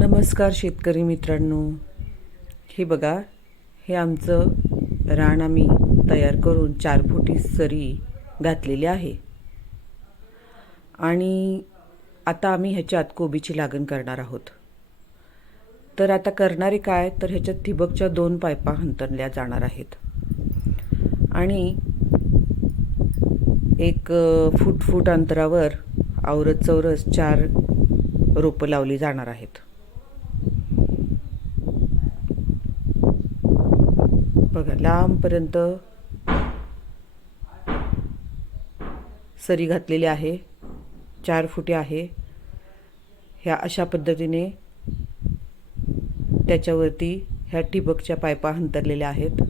नमस्कार शेतकरी मित्रांनो, हे बघा, हे आमचं रान आम्ही तयार करून 4 फुटी सरी घातलेली आहे आणि आता आम्ही ह्याच्यात कोबीची लागण करणार आहोत। तर आता करणारे काय, तर ह्याच्यात ठिबकच्या 2 पाईपा अंतरल्या जाणार आहेत आणि एक फूट अंतरावर आवरत चौरस 4 रोपं लावली जाणार आहेत। बघा, लांबपर्यंत सरी घातलेली आहे, 4 फुटे आहे। ह्या अशा पद्धतीने त्याच्यावरती ह्या ठिबकच्या पाईपा अंतरलेल्या आहेत।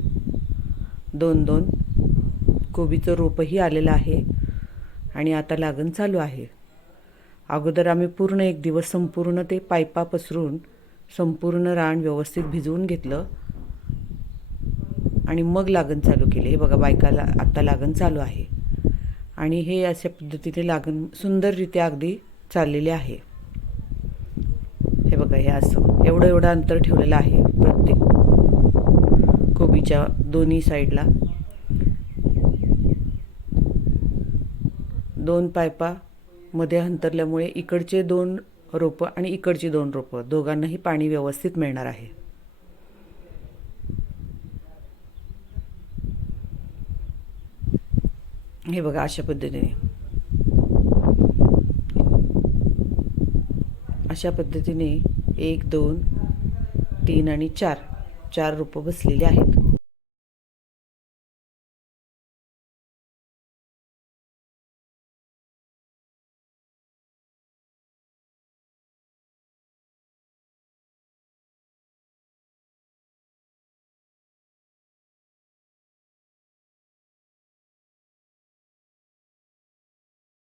2-2 कोबीचं रोपही आलेलं आहे आणि आता लागण चालू आहे। अगोदर आम्ही पूर्ण एक दिवस संपूर्ण ते पाईपा पसरून संपूर्ण रान व्यवस्थित भिजवून घेतलं आणि मग लागण चालू केली। हे बघा, बायकाला आता लागण चालू आहे आणि हे अशा पद्धतीने लागण सुंदररित्या अगदी चाललेले आहे। हे बघा, हे असं एवढं अंतर ठेवलेलं आहे प्रत्येक कोबीच्या दोन्ही साईडला। 2 पाईपा मध्ये अंतरल्यामुळे इकडचे 2 रोपं आणि इकडची 2 रोपं दोघांनाही पाणी व्यवस्थित मिळणार आहे। हे बघा, अशा पद्धतीने 1 2 3 आणि 4 रोपं बसलेली आहेत।